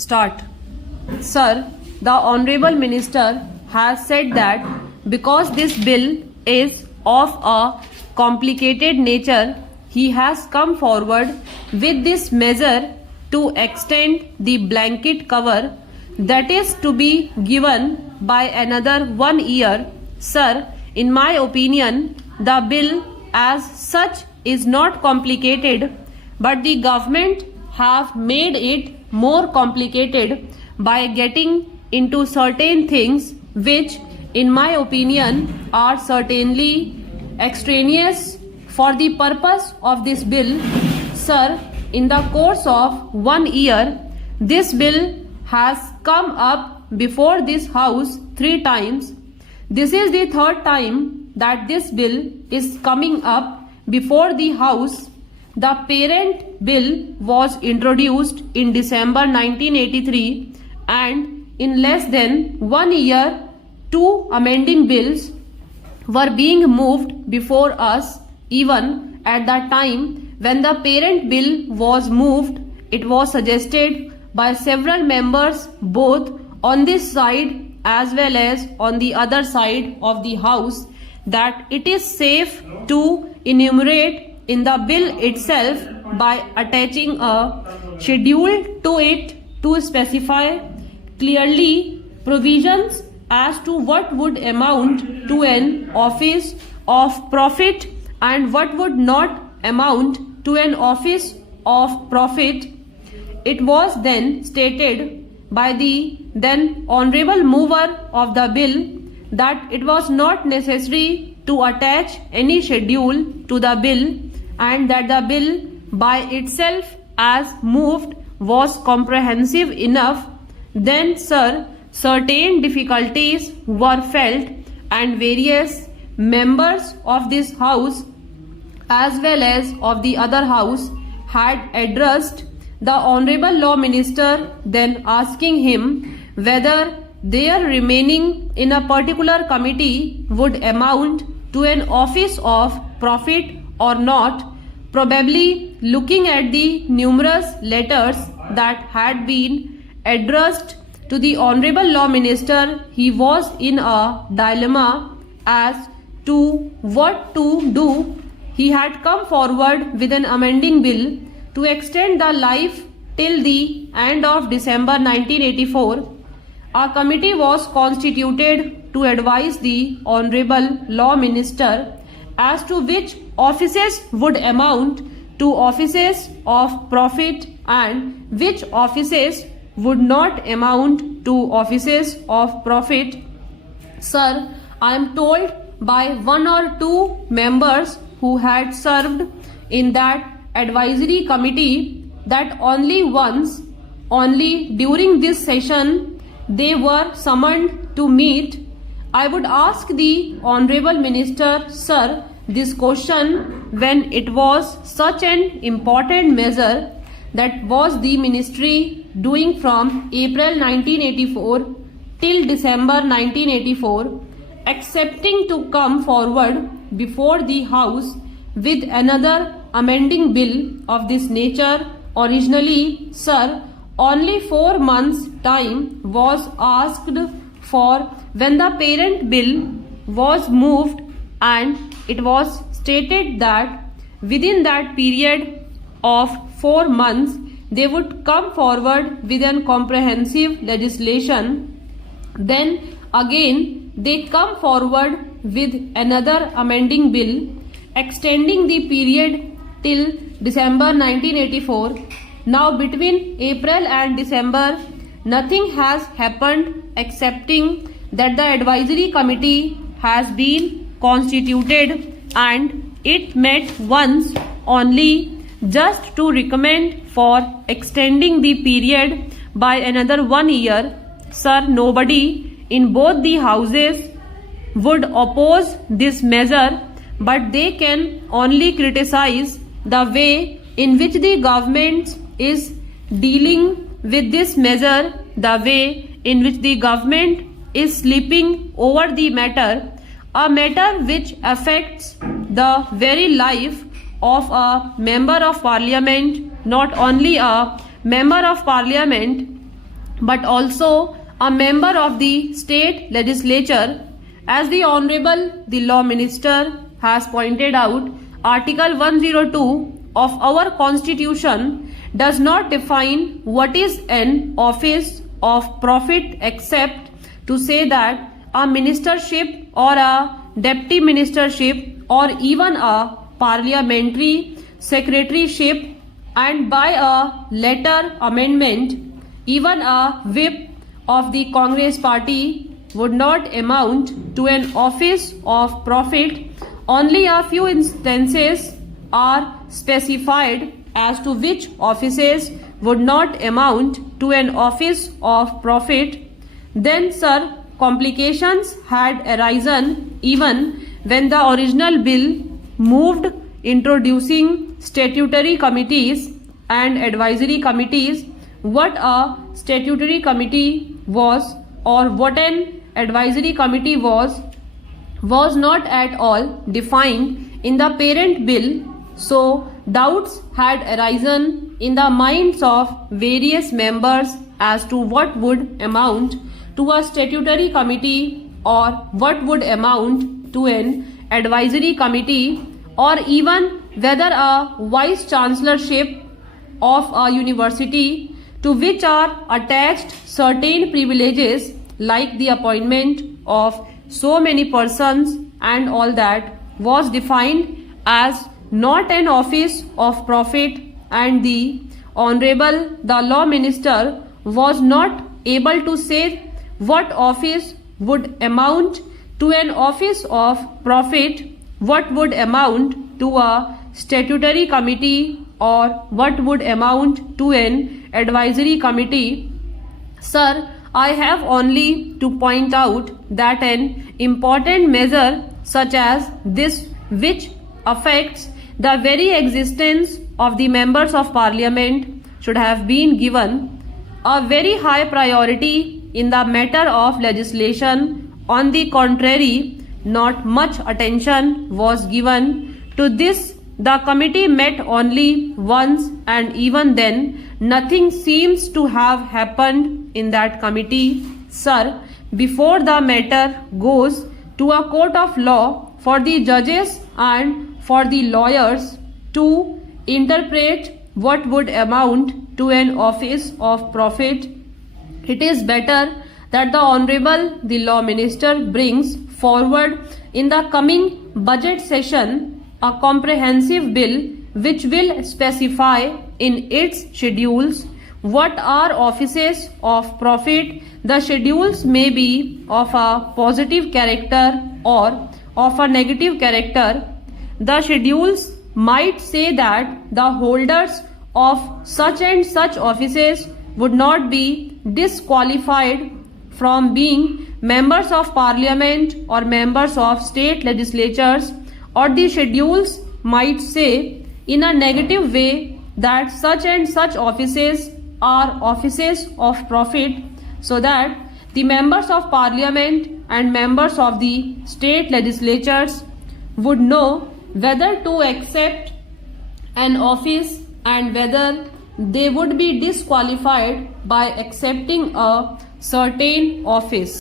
Start. Sir, the Honorable Minister has said that because this bill is of a complicated nature, he has come forward with this measure to extend the blanket cover that is to be given by another 1 year. Sir, in my opinion, the bill as such is not complicated, but the government have made it more complicated by getting into certain things which in my opinion are certainly extraneous for the purpose of this bill. Sir, in the course of 1 year, this bill has come up before this house 3 times. This is the 3rd time that this bill is coming up before the house. The parent bill was introduced in December 1983, and in less than 1 year, 2 amending bills were being moved before us. Even at the time when the parent bill was moved, it was suggested by several members both on this side as well as on the other side of the house that it is safe to enumerate in the bill itself by attaching a schedule to it to specify clearly provisions as to what would amount to an office of profit and what would not amount to an office of profit. It was then stated by the then honorable mover of the bill that it was not necessary to attach any schedule to the bill and that the bill by itself as moved was comprehensive enough. Then, sir, certain difficulties were felt and various members of this house as well as of the other house had addressed the Honorable Law Minister, then asking him whether their remaining in a particular committee would amount to an office of profit or not. Probably looking at the numerous letters that had been addressed to the Honorable Law Minister, he was in a dilemma as to what to do. He had come forward with an amending bill to extend the life till the end of December 1984. A committee was constituted to advise the Honorable Law Minister as to which offices would amount to offices of profit and which offices would not amount to offices of profit. Sir, I am told by 1 or 2 members who had served in that advisory committee that only once, only during this session, they were summoned to meet. I would ask the Honorable Minister, sir, this question when it was such an important measure that was the ministry doing from April 1984 till December 1984, accepting to come forward before the House with another amending bill of this nature. Originally, sir, only 4 months' time was asked for when the parent bill was moved, and it was stated that within that period of 4 months they would come forward with an comprehensive legislation. Then again they come forward with another amending bill extending the period till December 1984. Now between April and December nothing has happened excepting that the advisory committee has been constituted and it met once only just to recommend for extending the period by another 1 year. Sir, nobody in both the houses would oppose this measure, but they can only criticize the way in which the government is dealing with this measure, the way in which the government is sleeping over the matter, a matter which affects the very life of a member of parliament, not only a member of parliament, but also a member of the state legislature. As the Honorable the Law Minister has pointed out, Article 102 of our Constitution does not define what is an office of profit except to say that a ministership or a deputy ministership or even a parliamentary secretaryship, and by a later amendment even a whip of the Congress party would not amount to an office of profit. Only a few instances are specified as to which offices would not amount to an office of profit. Then, sir, complications had arisen even when the original bill moved introducing statutory committees and advisory committees. What a statutory committee was or what an advisory committee was not at all defined in the parent bill, so doubts had arisen in the minds of various members as to what would amount to a statutory committee or what would amount to an advisory committee, or even whether a vice chancellorship of a university to which are attached certain privileges like the appointment of so many persons and all that was defined as not an office of profit, and the Honorable the Law Minister was not able to say what office would amount to an office of profit, what would amount to a statutory committee, or what would amount to an advisory committee. Sir, I have only to point out that an important measure such as this, which affects the very existence of the members of parliament, should have been given a very high priority in the matter of legislation. On the contrary, not much attention was given to this. The committee met only once, and even then nothing seems to have happened in that committee. Sir, before the matter goes to a court of law for the judges and for the lawyers to interpret what would amount to an office of profit, it is better that the Honorable the Law Minister brings forward in the coming budget session a comprehensive bill which will specify in its schedules what are offices of profit. The schedules may be of a positive character or of a negative character. The schedules might say that the holders of such and such offices would not be disqualified from being members of parliament or members of state legislatures, or the schedules might say in a negative way that such and such offices are offices of profit, so that the members of parliament and members of the state legislatures would know whether to accept an office and whether they would be disqualified by accepting a certain office.